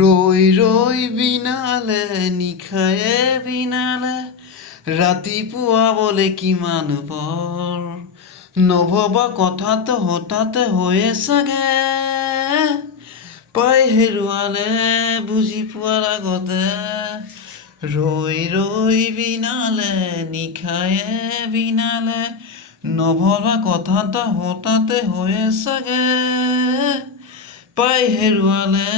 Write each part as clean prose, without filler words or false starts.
ৰৈ ৰৈ বিনালে নিশায়ে বিনালে ৰাতিপুৱাবলে কিমান পৰ নভবা কথাত হঠাতে হৈয়ে চাগে পাই হেৰুৱালে বুজি পোৱাৰ আগতে ৰৈ ৰৈ বিনালে নিশায়ে বিনালে নভবা কথাত হঠাতে হৈয়ে চাগে পাই হেৰুৱালে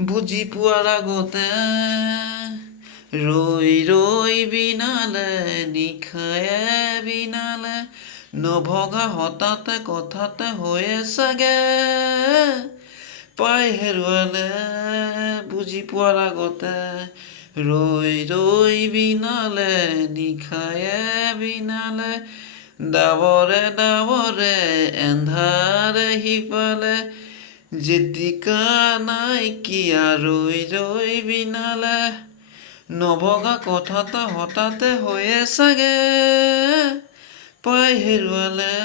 বুজি পোৱাৰ আগতে ৰৈ ৰৈ বিনালে নিশায়ে বিনালে নভগা হঠাতে কথাতে হৈয়ে চাগে পাই হেৰুৱালে বুজি পোৱাৰ আগতে ৰৈ ৰৈ বিনালে নিশায়ে বিনালে ডাৱৰে ডাৱৰে এন্ধাৰে সিপালে জেতিকা নাইকিয়া ৰৈ ৰৈ বিনালে নভগা কথাটা হঠাতে হৈয়ে চাগে পাই হেৰুৱালে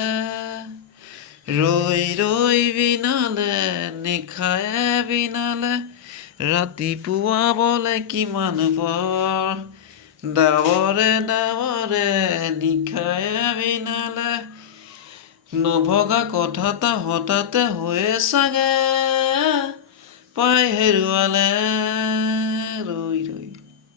ৰৈ ৰৈ বিনালে নিশায়ে বিনালে ৰাতিপুৱাবলে কিমান পৰ ডাৱৰে ডাৱৰে নিশায়ে বিনালে নভগা কথাটা হঠাতে হৈয়ে চাগে পাই হেৰুৱালে